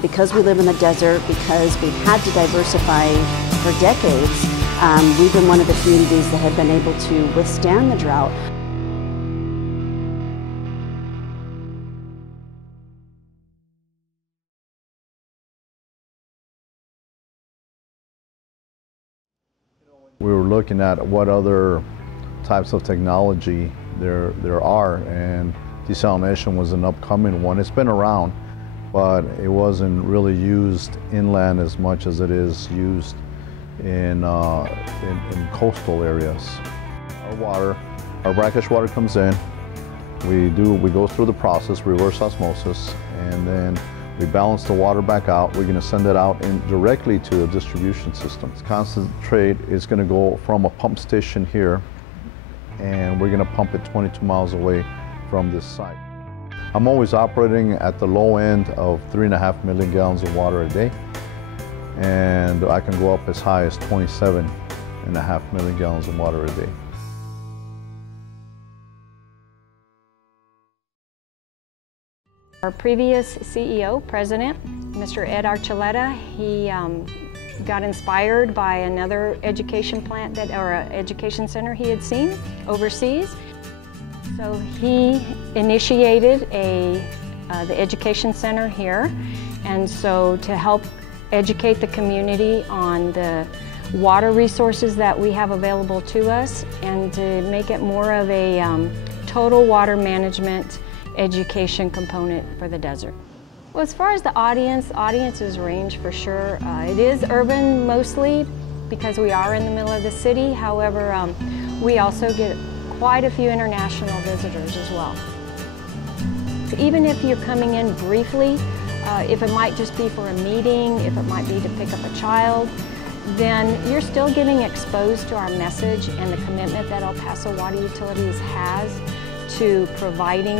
Because we live in the desert, because we've had to diversify for decades, we've been one of the communities that have been able to withstand the drought. We were looking at what other types of technology there are, and desalination was an upcoming one. It's been around, but it wasn't really used inland as much as it is used in coastal areas. Our brackish water comes in. We go through the process, reverse osmosis, and then we balance the water back out. We're going to send it out directly to a distribution system. This concentrate is going to go from a pump station here, and we're going to pump it 22 miles away from this site. I'm always operating at the low end of 3.5 million gallons of water a day, and I can go up as high as 27.5 million gallons of water a day. Our previous CEO, President, Mr. Ed Archuleta, he got inspired by another education plant education center he had seen overseas. So he initiated the education center here, and so to help educate the community on the water resources that we have available to us and to make it more of a total water management education component for the desert. Well, as far as the audiences range for sure. It is urban mostly because we are in the middle of the city. However, we also get quite a few international visitors as well. Even if you're coming in briefly, if it might just be for a meeting, if it might be to pick up a child, then you're still getting exposed to our message and the commitment that El Paso Water Utilities has to providing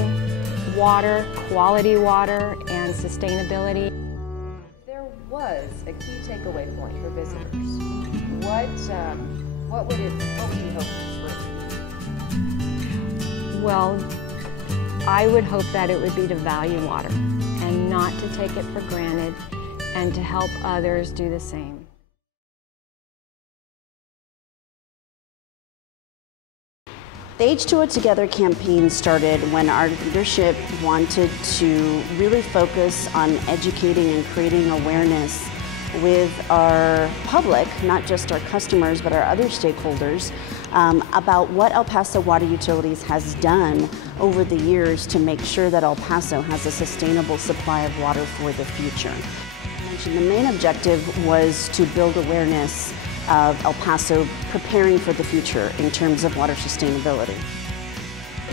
water, quality water, and sustainability. There was a key takeaway point for visitors. What would you hope to bring? Well, I would hope that it would be to value water and not to take it for granted, and to help others do the same. The H2O Together campaign started when our leadership wanted to really focus on educating and creating awareness with our public, not just our customers, but our other stakeholders, about what El Paso Water Utilities has done over the years to make sure that El Paso has a sustainable supply of water for the future. The main objective was to build awareness of El Paso preparing for the future in terms of water sustainability.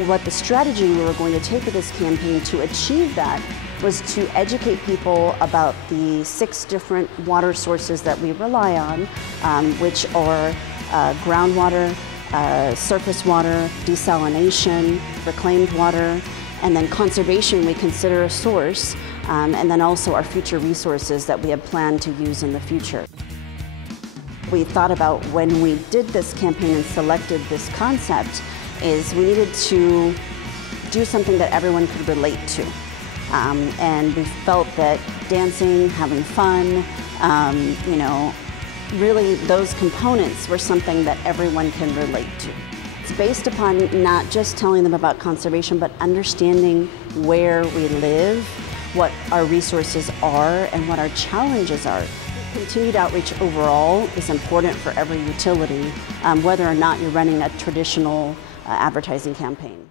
What the strategy we were going to take with this campaign to achieve that was to educate people about the 6 different water sources that we rely on, which are groundwater, surface water, desalination, reclaimed water, and then conservation we consider a source, and then also our future resources that we have planned to use in the future. We thought about when we did this campaign and selected this concept is we needed to do something that everyone could relate to. And we felt that dancing, having fun, you know, really those components were something that everyone can relate to. It's based upon not just telling them about conservation, but understanding where we live, what our resources are, and what our challenges are. Continued outreach overall is important for every utility, whether or not you're running a traditional advertising campaign.